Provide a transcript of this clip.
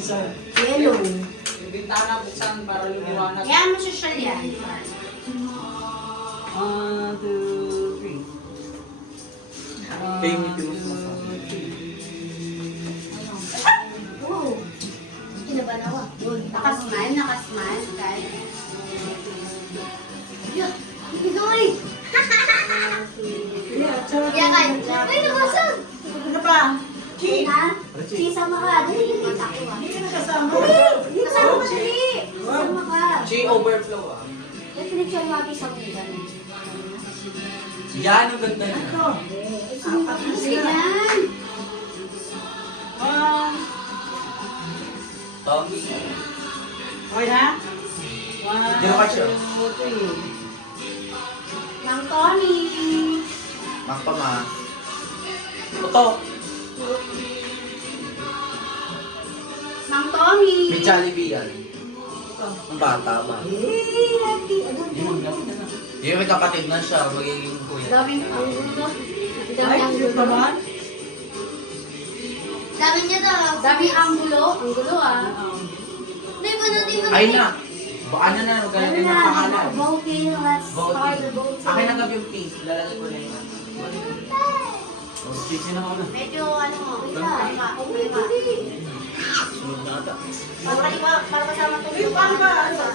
sa... Yellow. Yung bintana buksan para lumiwanag. Yan, masosyal yan. 1, 2, 3. Kaya yung ngiti mo sa Wow. Kinabahan ako. Nakasmile, nakasmile. Guys. Yun. Itoy. Yan kayo. Ay, nabasag. Ano pa? Chi! Ha? Si, sama ka. Dali, dali. Hindi ka nakasama. Kasama ka, dali. Sama ka. Chi overflow ah. Ay, pinagsiamagi sa mga. Yan ang ganda niya. Ito. Apat na sila. Ganyan. Tommy. Okay na? 1, Diyan ka siya. 2, 3. Mang Tony. Makpama. Ito. Mang Tony. May Jollibee yan. Ang bata ba? Eh, happy. Ano? Yung may kapatid na siya, magiging kuya. Daming anggulo. Ay, cute naman. Dami niya daw. Daming anggulo. Anggulo ah. Di ba na, di ba? Ay na! Ano na, maglalagay ng pangalan. Voting, let's start the Voting. voting. Akin na gabi yung pink. Lalagay ko na yun. Chichi na ako na. Medyo ano mo, wait lang. Okay ba? Sunod na ata. Para kasama to. Paano ba? Ano ba?